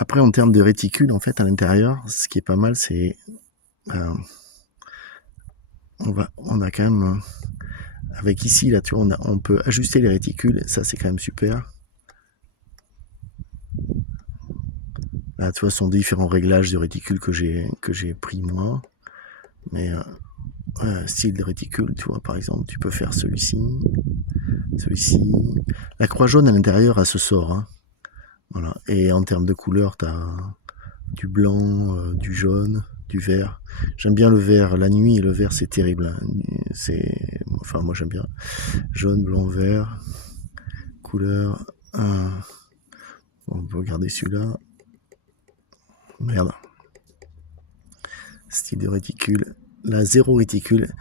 Après, en termes de réticule, en fait, à l'intérieur, ce qui est pas mal, c'est on a quand même avec ici là, tu vois, on peut ajuster les réticules. Ça, c'est quand même super. Là, tu vois, ce sont différents réglages de réticule que j'ai pris moi. Mais style de réticule, tu vois, par exemple, tu peux faire celui-ci. La croix jaune à l'intérieur, elle se sort. Hein. Voilà. Et en termes de couleur, tu as du blanc, du jaune, du vert. J'aime bien le vert. La nuit, le vert, c'est terrible. Hein. Enfin, moi, j'aime bien. Jaune, blanc, vert. Couleur. On peut regarder celui-là. Merde. Style de réticule. La zéro réticule.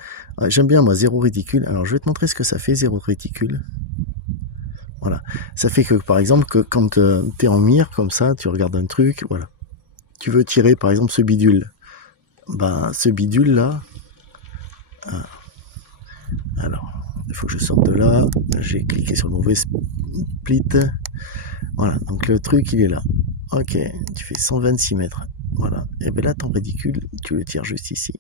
J'aime bien, moi, zéro réticule. Alors, je vais te montrer ce que ça fait, zéro réticule. Voilà. Ça fait que, par exemple, que quand tu es en mire, comme ça, tu regardes un truc, voilà. Tu veux tirer, par exemple, ce bidule. Ben, ce bidule-là, alors, il faut que je sorte de là. J'ai cliqué sur le mauvais split. Voilà, donc le truc, il est là. Ok, tu fais 126 mètres. Voilà. Et bien là, ton réticule, tu le tires juste ici.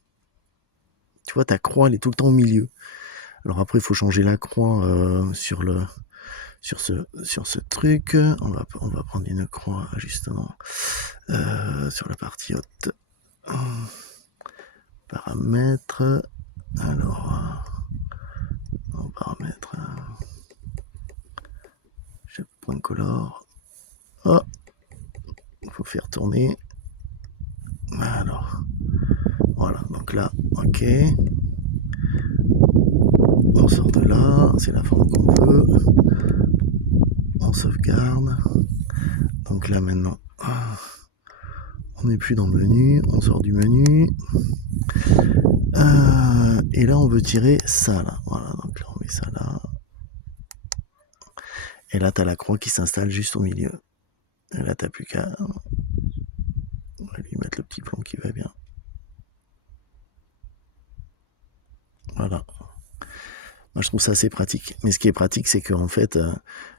Tu vois, ta croix, elle est tout le temps au milieu. Alors après, il faut changer la croix sur ce truc. On va prendre une croix, justement, sur la partie haute. Paramètres. Alors, en paramètres, j'ai point color. Oh, il faut faire tourner. Alors, voilà, donc là, ok. On sort de là, c'est la forme qu'on veut. On sauvegarde. Donc là maintenant, on n'est plus dans le menu, on sort du menu. Et là on veut tirer ça là. Voilà, donc là on met ça là. Et là t'as la croix qui s'installe juste au milieu. Et là t'as plus qu'à lui mettre le petit plomb qui va bien. Voilà. Moi je trouve ça assez pratique. Mais ce qui est pratique, c'est qu'en fait,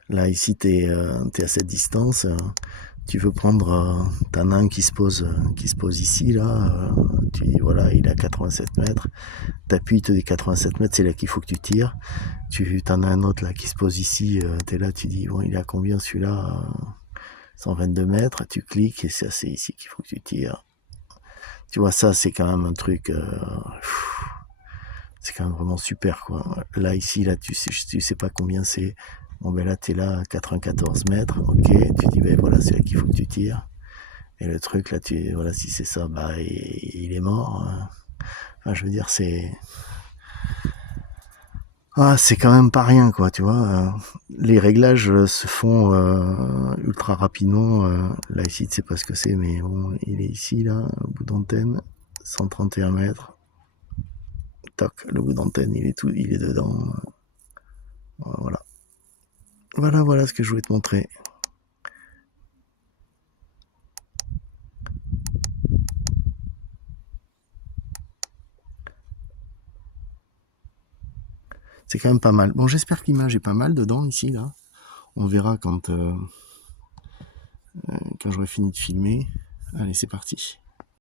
là ici t'es à cette distance. Tu veux prendre, t'en as un qui se pose ici là. Tu dis voilà, il est à 87 mètres. T'appuies, te dis 87 mètres, c'est là qu'il faut que tu tires. Tu t'en as un autre là qui se pose ici. T'es là, tu dis bon, il est à combien celui-là 122 mètres. Tu cliques et c'est ici qu'il faut que tu tires. Tu vois, ça c'est quand même un truc. C'est quand même vraiment super quoi. Là ici là tu sais pas combien c'est. Bon ben là t'es là à 94 mètres, ok, tu dis ben voilà c'est là qu'il faut que tu tires. Et le truc là voilà si c'est ça, bah il est mort. Hein. Enfin je veux dire c'est quand même pas rien quoi, tu vois. Les réglages se font ultra rapidement. Là ici tu sais pas ce que c'est mais bon il est ici là, au bout d'antenne, 131 mètres. Toc, le bout d'antenne il est dedans. Voilà. Voilà ce que je voulais te montrer. C'est quand même pas mal. Bon, j'espère que l'image est pas mal dedans, ici, là. On verra quand j'aurai fini de filmer. Allez, c'est parti.